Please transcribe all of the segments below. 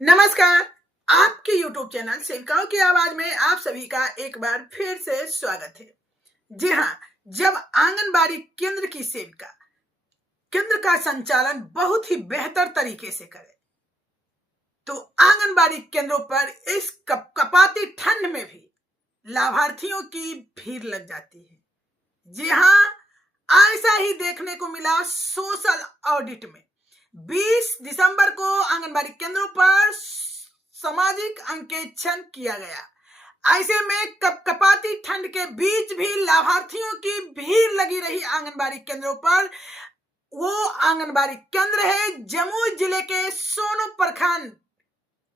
नमस्कार। आपके YouTube channel सेविकाओं की आवाज में आप सभी का एक बार फिर से स्वागत है। जी हाँ, जब आंगनबाड़ी केंद्र की सेविका केंद्र का संचालन बहुत ही बेहतर तरीके से करे तो आंगनबाड़ी केंद्रों पर इस कपाती ठंड में भी लाभार्थियों की भीड़ लग जाती है। जी हाँ, ऐसा ही देखने को मिला सोशल ऑडिट में। 20 दिसंबर को आंगनबाड़ी केंद्रों पर सामाजिक अंकेक्षण किया गया। ऐसे में कपाती ठंड के बीच भी लाभार्थियों की भीड़ लगी रही आंगनबाड़ी केंद्रों पर। वो आंगनबाड़ी केंद्र है जमुई जिले के सोनू प्रखंड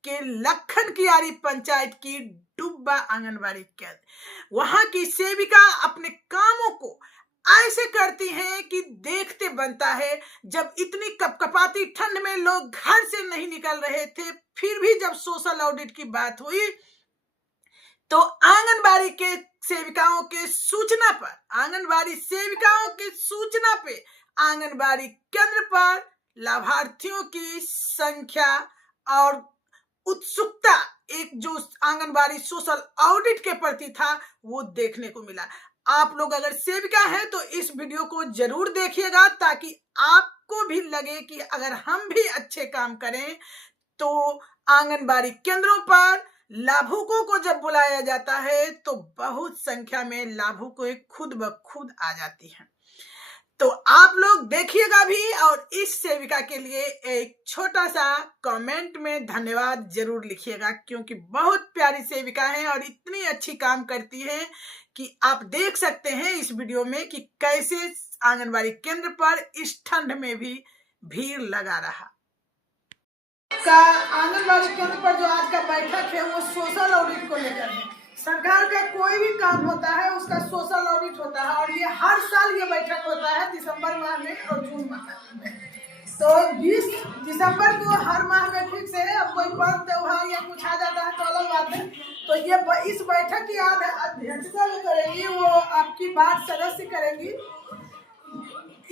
के लखन कियारी पंचायत की डुब्बा आंगनबाड़ी केंद्र। वहां की सेविका अपने कामों को ऐसे करती हैं कि देखते बनता है। जब इतनी कपकपाती ठंड में लोग घर से नहीं निकल रहे थे, फिर भी जब सोशल ऑडिट की बात हुई तो आंगनबाड़ी के सेविकाओं के सूचना पे आंगनबाड़ी केंद्र पर लाभार्थियों की संख्या और उत्सुकता एक जो आंगनबाड़ी सोशल ऑडिट के प्रति था वो देखने को मिला। आप लोग अगर सेविका हैं तो इस वीडियो को जरूर देखिएगा ताकि आपको भी लगे कि अगर हम भी अच्छे काम करें तो आंगनबाड़ी केंद्रों पर लाभुकों को जब बुलाया जाता है तो बहुत संख्या में लाभुकों खुद ब खुद आ जाती हैं। तो आप लोग देखिएगा भी और इस सेविका के लिए एक छोटा सा कमेंट में धन्यवाद जरूर लिखिएगा, क्योंकि बहुत प्यारी सेविका है और इतनी अच्छी काम करती है कि आप देख सकते हैं इस वीडियो में कि कैसे आंगनबाड़ी केंद्र पर इस ठंड में भी भीड़ लगा रहा। आंगनबाड़ी केंद्र पर जो आज का बैठक है वो सोशल ऑडिट को लेकर है। सरकार का कोई भी काम होता है उसका सोशल ऑडिट होता है और ये हर साल ये बैठक होता है दिसंबर माह में और जून माह में। तो 20 दिसंबर को हर माह में फिक्स है। अब कोई पर्व त्योहार या कुछ आ जाता है तो अलग बात है। तो ये इस बैठक की अध्यक्षता जो करेंगी वो आपकी बात सदस्य करेंगी।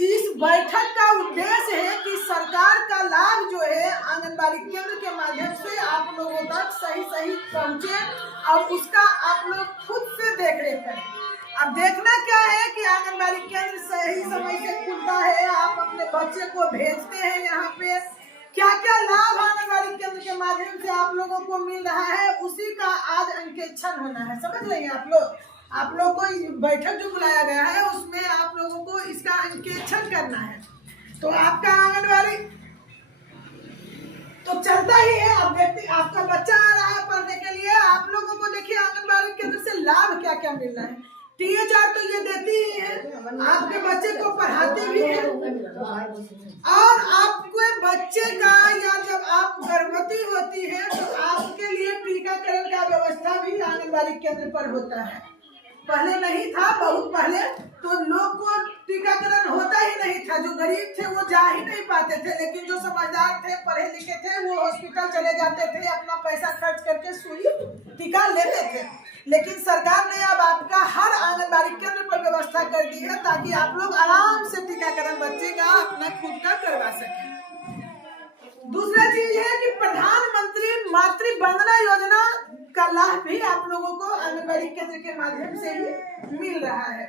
इस बैठक का उद्देश्य है कि सरकार का लाभ जो है आंगनबाड़ी केंद्र के माध्यम से आप लोगों तक सही पहुंचे और उसका आप लोग खुद से देख रेख करें। अब देखना क्या है कि आंगनबाड़ी केंद्र सही समय से खुलता है, आप अपने बच्चे को भेजते हैं यहाँ पे, क्या क्या लाभ आंगनबाड़ी केंद्र के माध्यम से आप लोगों को मिल रहा है, उसी का आज अंकेक्षण होना है। समझ रहे हैं आप लोग को बैठक जो बुलाया गया है उसमें आप लोगों को इसका अंकेक्षण करना है। तो आपका आंगनबाड़ी तो चलता ही है। अब देखते आपका बच्चा आ रहा है पढ़ने के लिए, आप लोगों को देखिए आंगनबाड़ी केंद्र से लाभ क्या क्या मिल रहा है। THR तो ये देती ही है, आपके बच्चे को पढ़ाते भी है और आपके बच्चे का या जब आप गर्भवती होती है तो आपके लिए टीकाकरण का व्यवस्था भी आंगनबाड़ी केंद्र पर होता है। पहले नहीं था, बहुत पहले तो लोग को टीकाकरण होता ही नहीं था। जो गरीब थे वो जा ही नहीं पाते थे, लेकिन जो समझदार थे पढ़े लिखे थे वो हॉस्पिटल चले जाते थे, अपना पैसा खर्च करके सुई टीका लेते थे। लेकिन सरकार ने अब आपका हर आंगनबाड़ी केंद्र पर व्यवस्था कर दी है ताकि आप लोग आराम से टीकाकरण बच्चे का अपना खुद का करवा सके। दूसरा चीज है कि प्रधानमंत्री मातृ वंदना योजना का लाभ भी आप लोगों को आंगनबाड़ी केंद्र के माध्यम से ही मिल रहा है।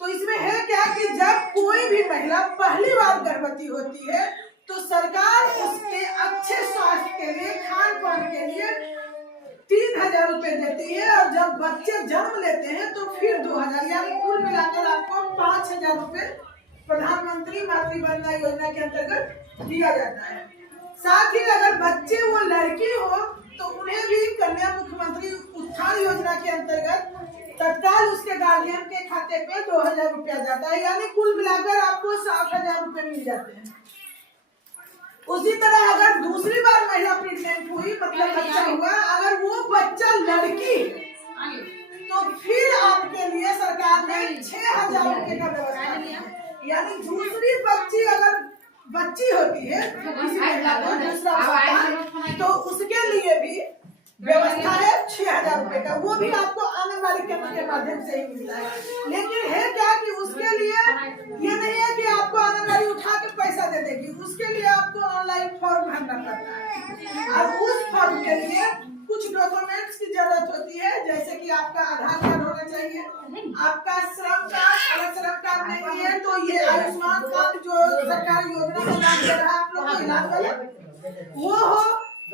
तो इसमें है क्या कि जब कोई भी महिला पहली बार गर्भवती होती है तो सरकार उसके अच्छे स्वास्थ्य के लिए, खान पान के लिए 3000 रुपए देती है और जब बच्चे जन्म लेते हैं तो फिर 2000, यानी कुल मिलाकर आपको 5000 रुपए प्रधानमंत्री मातृ वंदना योजना के अंतर्गत दिया जाता है। साथ ही अगर बच्चे वो लड़की हो तो उन्हें भी कन्या मुख्यमंत्री उत्थान योजना के अंतर्गत तत्काल उसके गार्जियन के खाते पे 2000 रुपया जाता है, यानी कुल मिलाकर आपको 60,000 रुपए मिल जाते हैं। उसी तरह अगर दूसरी बार महिला प्रेग्नेंट हुई, मतलब बच्चा हुआ, अगर वो बच्चा लड़की तो फिर आपके लिए सरकार ने 6000 रुपए का व्यवस्था किया है। यानी दूसरी बच्ची अगर बच्ची होती है तो उसके लिए भी व्यवस्था है 6000 रुपए का, वो भी आपको आंगनबाड़ी केंद्र के माध्यम से ही मिलता है। लेकिन है क्या कि उसके लिए ये नहीं है कि आपको आंगनबाड़ी उठा के पैसा दे देगी, उसके लिए आपको ऑनलाइन फॉर्म भरना पड़ता है। अब उस फॉर्म के लिए कुछ डॉक्यूमेंट्स की जरूरत होती है, जैसे कि आपका आधार कार्ड होना चाहिए, आपका श्रम कार्ड, अगर श्रम कार्ड नहीं है तो ये आयुष्मान कार्ड जो सरकार योजना में लाभ दे रहा है आप लोग को इलाज वाला, वो हो।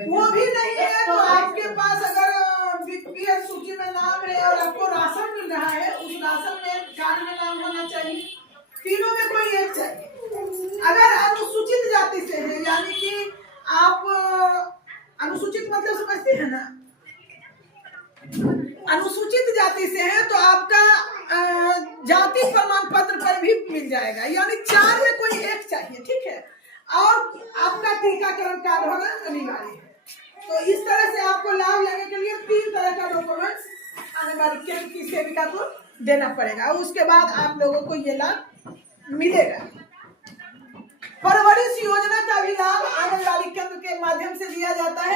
वो भी नहीं है तो आपके पास अगर बीपीएल सूची में नाम है और आपको राशन मिल रहा है, उस राशन में कार्ड में नाम होना चाहिए। तीनों में कोई एक चाहिए। अगर अनुसूचित जाति से है, यानी कि आप अनुसूचित मतलब समझते हैं ना, अनुसूचित जाति से है तो आपका जाति प्रमाण पत्र पर भी मिल जाएगा, यानी 4 में कोई एक चाहिए, ठीक है। और आपका टीकाकरण कार्ड होना अनिवार्य है। तो इस तरह से आपको लाभ लेने के लिए 3 तरह का डॉक्यूमेंट्स आंगनबाड़ी केंद्र की सेविका को देना पड़ेगा, उसके बाद आप लोगों को ये लाभ मिलेगा। परवरिश योजना का भी लाभ आंगनबाड़ी केंद्र के माध्यम से दिया जाता है।